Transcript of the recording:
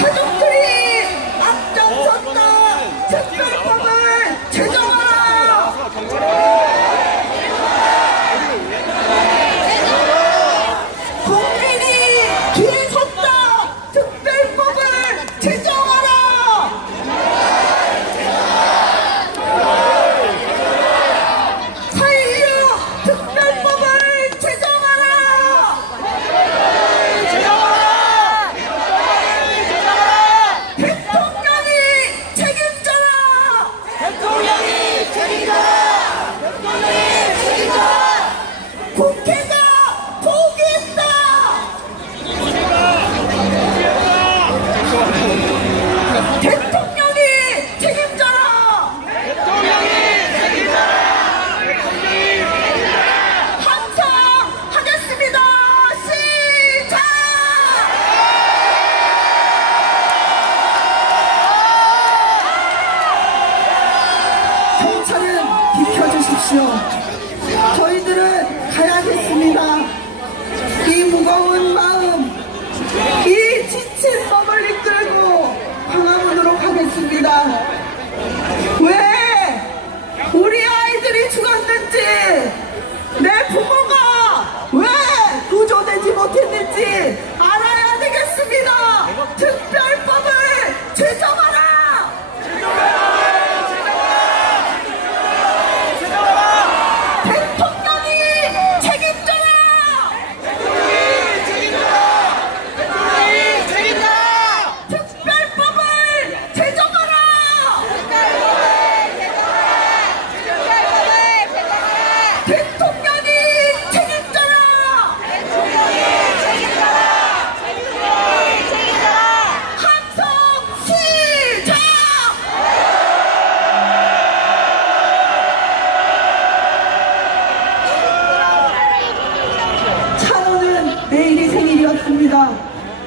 What the 주십시오. 저희들은 가야겠습니다. 이 무거운 마음, 이 지친 몸을 이끌고 광화문으로 가겠습니다. 왜 우리 아이들이 죽었는지, 내 부모가 왜 구조되지 못했는지 알아야 되겠습니다. 특별법을 제정 내일이 생일이었습니다.